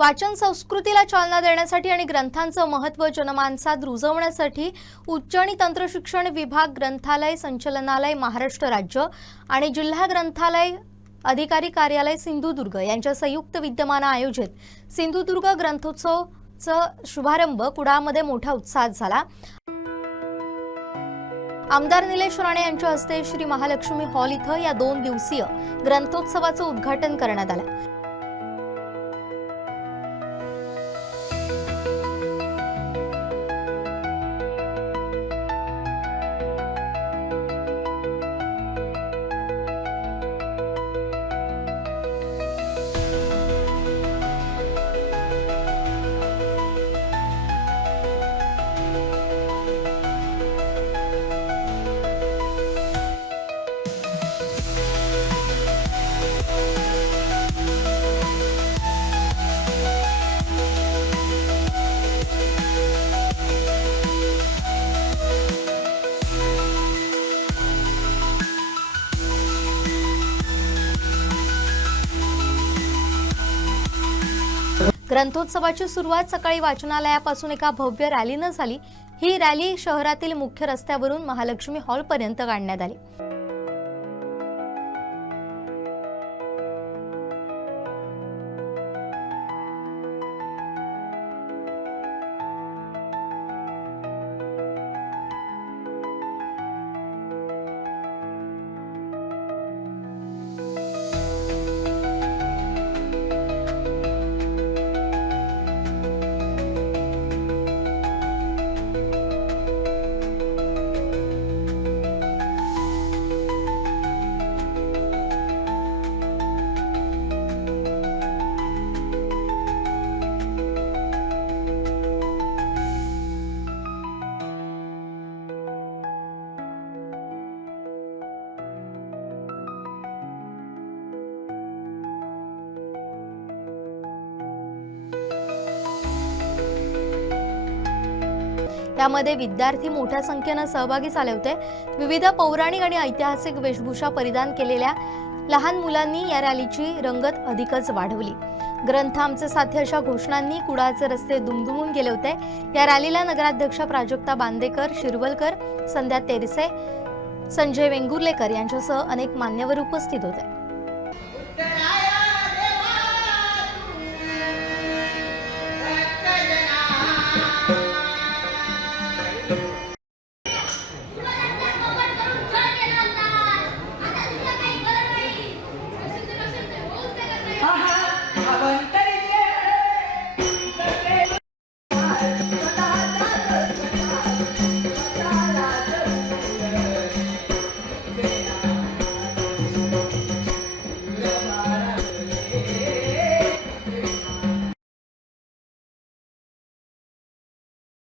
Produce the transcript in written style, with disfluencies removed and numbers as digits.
वाचन संस्कृतीला चालना देण्यासाठी आणि ग्रंथांचं महत्त्व जनमानसात रुजवण्यासाठी उच्च आणि तंत्र शिक्षण विभाग, ग्रंथालय संचालनालय महाराष्ट्र राज्य आणि जिल्हा ग्रंथालय अधिकारी कार्यालय सिंधुदुर्ग यांच्या संयुक्त विद्यमाने आयोजित सिंधुदुर्ग ग्रंथोत्सवचा शुभारंभ कुडाळमध्ये मोठ्या उत्साहात झाला। आमदार निलेश राणे यांच्या हस्ते श्री महालक्ष्मी हॉल इथं या 2 दिवसीय ग्रंथोत्सवाचं उद्घाटन करण्यात आलं। ग्रंथोत्सवाची सुरुवात सकाळी वाचनालयापासून एका भव्य रॅलीने झाली। ही रॅली शहरातील मुख्य रस्त्यावरून महालक्ष्मी हॉल पर्यंत काढण्यात आली। त्यामध्ये विद्यार्थी मोठ्या संख्येने सहभागी झाले होते। विविध पौराणिक आणि ऐतिहासिक वेशभूषा परिधान केलेल्या लहान मुलांनी या रॅलीची रंगत अधिकच वाढवली। ग्रंथ आमचे साथी अशा घोषणांनी कुडाळचे रस्ते दुमदुमून गेले होते। या रॅलीला नगराध्यक्षा प्राजक्ता बांदेकर, शिरवलकर, संध्या तेरसे, संजय वेंगुर्लेकर यांच्यासह अनेक मान्यवर उपस्थित होते।